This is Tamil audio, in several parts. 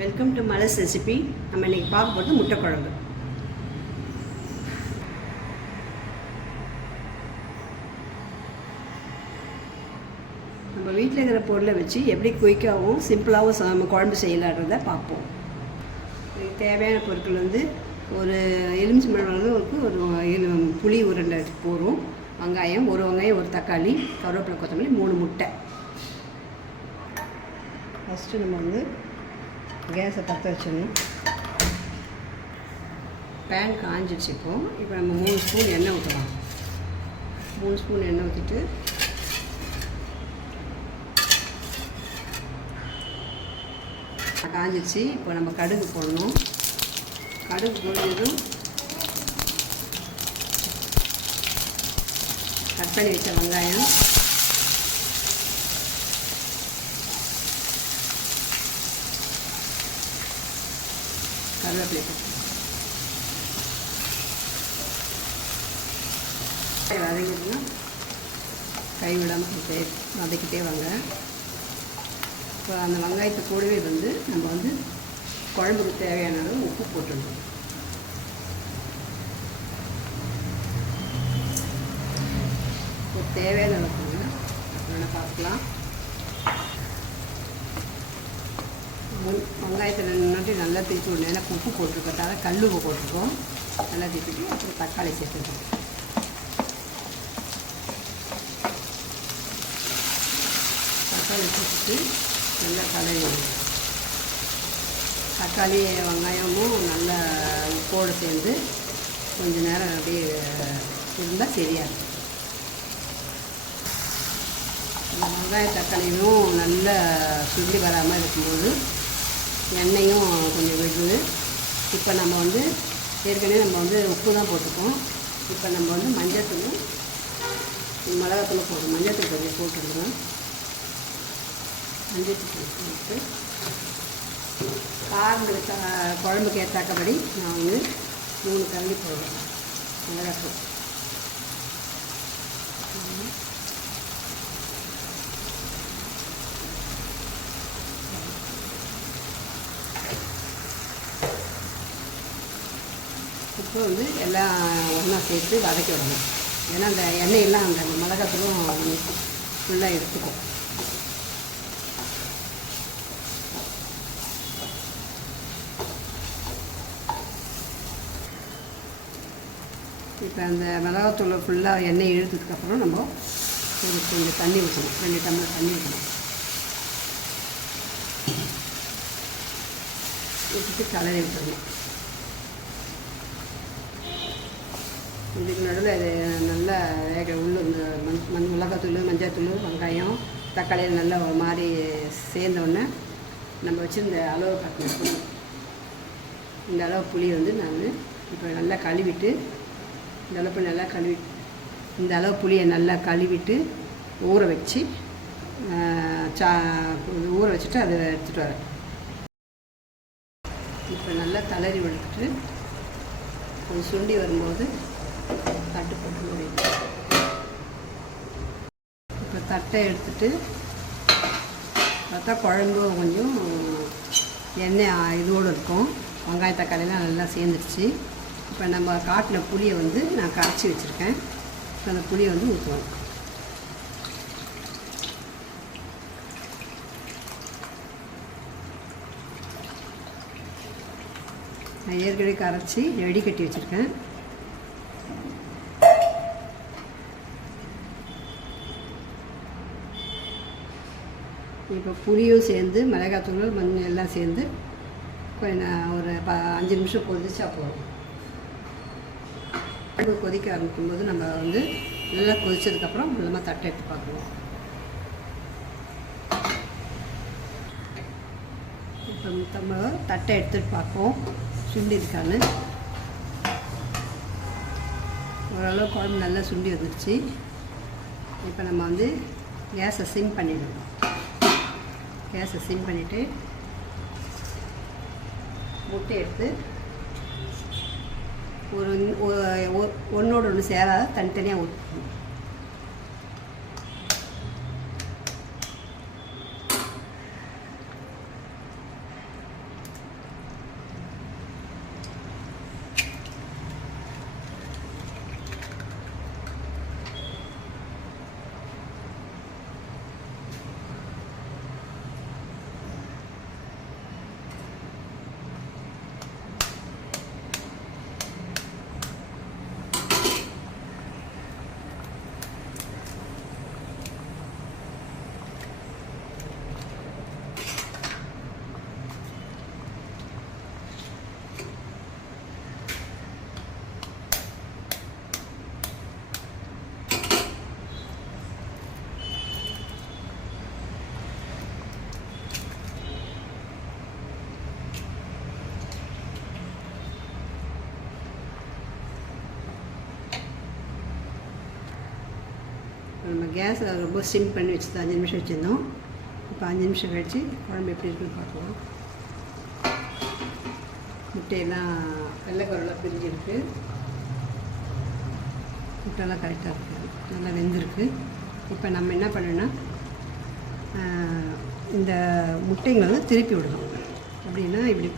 Welcome to Malar's recipe. நம்ம இன்றைக்கி பார்க்க போகிறது முட்டை குழம்பு. நம்ம வீட்டில் இருக்கிற பொருளை வச்சு எப்படி குயிக்காகவும் சிம்பிளாகவும் நம்ம குழம்பு செய்யலான்றதை பார்ப்போம். இதுக்கு தேவையான பொருட்கள் வந்து ஒரு எலுமிச்சம்பழம் அளவுக்கு ஒரு புளி உருண்டை போகிறோம், வெங்காயம் ஒரு வெங்காயம், ஒரு தக்காளி, கருவேப்பிலை, கொத்தமல்லி, 3 முட்டை. ஃபஸ்ட்டு நம்ம வந்து கேஸை பற்ற வச்சிடணும். பேன் காஞ்சிடுச்சு. இப்போ நம்ம 3 ஸ்பூன் எண்ணெய் ஊற்றலாம். 3 ஸ்பூன் எண்ணெய் ஊற்றிட்டு காஞ்சிடுச்சு. இப்போ நம்ம கடுகு போடணும். கடுகு போடுறதும் கட் பண்ணி வச்ச வெங்காயம், கருவேப்பிலை வதங்கிட்டுனா கை விடாமல் வதக்கிட்டே வாங்க. இப்போ அந்த வெங்காயத்தை கூடவே வந்து நம்ம வந்து குழம்புக்கு தேவையான அளவு உப்பு போட்டுடணும். இப்போ தேவையான அளவுக்கு அப்புறம் பார்க்கலாம். வெங்காயத்தை நட்டு நல்லா திருப்பி விடணும். ஏன்னா உப்பு போட்டிருக்கதால கல் உப்பு போட்டிருக்கோம். நல்லா திருப்பிட்டு அப்புறம் தக்காளி சேர்த்துக்கணும். தக்காளி சேர்த்துட்டு நல்லா கலரி, தக்காளி வெங்காயமும் நல்லா உப்போடு சேர்ந்து கொஞ்சம் நேரம் அப்படியே இருந்தால் சரியாக இருக்கும். வெங்காய தக்காளியும் நல்லா சுண்டி வராமல் இருக்கும்போது எண்ணெயும் கொஞ்சம் விடுது. இப்போ நம்ம வந்து ஏற்கனவே நம்ம வந்து உப்பு தான் போட்டுப்போம். இப்போ நம்ம வந்து மஞ்சத்தூளும் மிளகாத்தூளும் போடுறோம். மஞ்சத்தூள் கொஞ்சம் போட்டுருக்கோம். மஞ்சத்தூள் போட்டு காரங்களுக்கு குழம்புக்கு ஏற்றாக்கபடி நான் வந்து 3 கரண்டி போடுறேன் மிளகாத்தூள். இப்போ வந்து எல்லாம் ஒன்றா சேர்த்து வதக்கி விடணும். ஏன்னா அந்த எண்ணெயெல்லாம் அந்த மிளகாத்தூளும் ஃபுல்லாக எடுத்துக்கும். இப்போ அந்த மிளகாத்தூள் ஃபுல்லாக எண்ணெய் இழுத்ததுக்கப்புறம் நம்ம கொஞ்சம் தண்ணி ஊற்றணும். 2 டம்ளர் தண்ணி ஊற்றணும். ஊற்றிட்டு கலரி விட்டுடணும். இதுக்கு நடுவில் இது நல்லா இந்த மிளகாத்தூள், மஞ்சள்தூள், வெங்காயம், தக்காளி நல்லா ஒரு மாதிரி சேர்ந்தோடனே நம்ம வச்சுருந்த அளவு கட்டின புளி, இந்த அளவு புளி வந்து நான் இப்போ நல்லா கழுவிட்டு இந்த அளவு புளியை நல்லா கழுவிட்டு ஊற வச்சு ஊற வச்சுட்டு அதை எடுத்துகிட்டு வரேன். இப்போ நல்லா கலரி விட்டுட்டு கொஞ்சம் சுண்டி வரும்போது தட்டு போட்டு முடியும். இப்போ தட்டை எடுத்துட்டு பார்த்தா குழம்பு கொஞ்சம் எண்ணெய் இதோடு இருக்கும். வெங்காய தக்காளிலாம் நல்லா சேர்ந்துருச்சு. இப்போ நம்ம காட்டின புளியை வந்து நான் கரைச்சி வச்சுருக்கேன். அந்த புளியை வந்து ஊற்றுவோம். நான் ஏற்கனவே கரைச்சி ரெடி கட்டி வச்சுருக்கேன். இப்போ புளியும் சேர்ந்து மிளகாத்தூள் மஞ்சள் எல்லாம் சேர்ந்து கொஞ்சம் ஒரு 5 நிமிஷம் கொதிச்சா போதும். கொதிக்க ஆரம்பிக்கும்போது நம்ம வந்து நல்லா கொதிச்சதுக்கப்புறம் மூலமாக தட்டை எடுத்து பார்க்கணும். இப்போ நம்ம தட்டை எடுத்துகிட்டு பார்ப்போம் சுண்டி இருக்கான்னு. ஓரளவு குழம்பு நல்லா சுண்டி வந்துடுச்சு. இப்போ நம்ம வந்து கேஸை சிம் பண்ணிடணும். கேஸை சிம் பண்ணிவிட்டு முட்டை எடுத்து ஒன்றோடு ஒன்று சேராத தனித்தனியாக ஊற்றணும். கேஸ் ரொம்ப சிம் பண்ணி வச்சுருந்தோம், 5 நிமிஷம் வச்சுருந்தோம். இப்போ 5 நிமிஷம் கழிச்சு குழம்பு எப்படி இருக்குன்னு பார்க்கலாம். முட்டையெல்லாம் வெள்ளைக்கருலாம் பிரிஞ்சிருக்கு, முட்டையெல்லாம் கரெக்டாக இருக்குது, நல்லா வெந்திருக்கு. இப்போ நம்ம என்ன பண்ணோன்னா இந்த முட்டைங்களை வந்து திருப்பி விடணும். அப்படின்னா இப்படி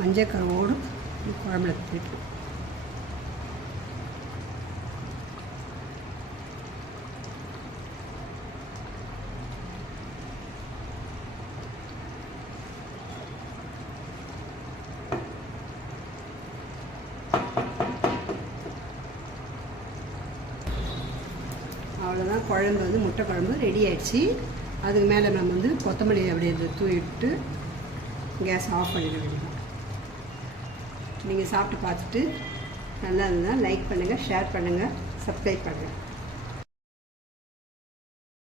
மஞ்சள் கருவோடு குழம்புல திருப்பி அவ்வளோதான். குழம்பு வந்து முட்டை குழம்பு ரெடி ஆகிடுச்சு. அதுக்கு மேலே நம்ம வந்து கொத்தமல்லி அப்படியே தூவிட்டு கேஸ் ஆஃப் பண்ணிட வேண்டியதான். நீங்கள் சாப்பிட்டு பார்த்துட்டு நல்லா இருந்தால் லைக் பண்ணுங்கள், ஷேர் பண்ணுங்கள், சப்ஸ்கிரைப் பண்ணுங்கள்.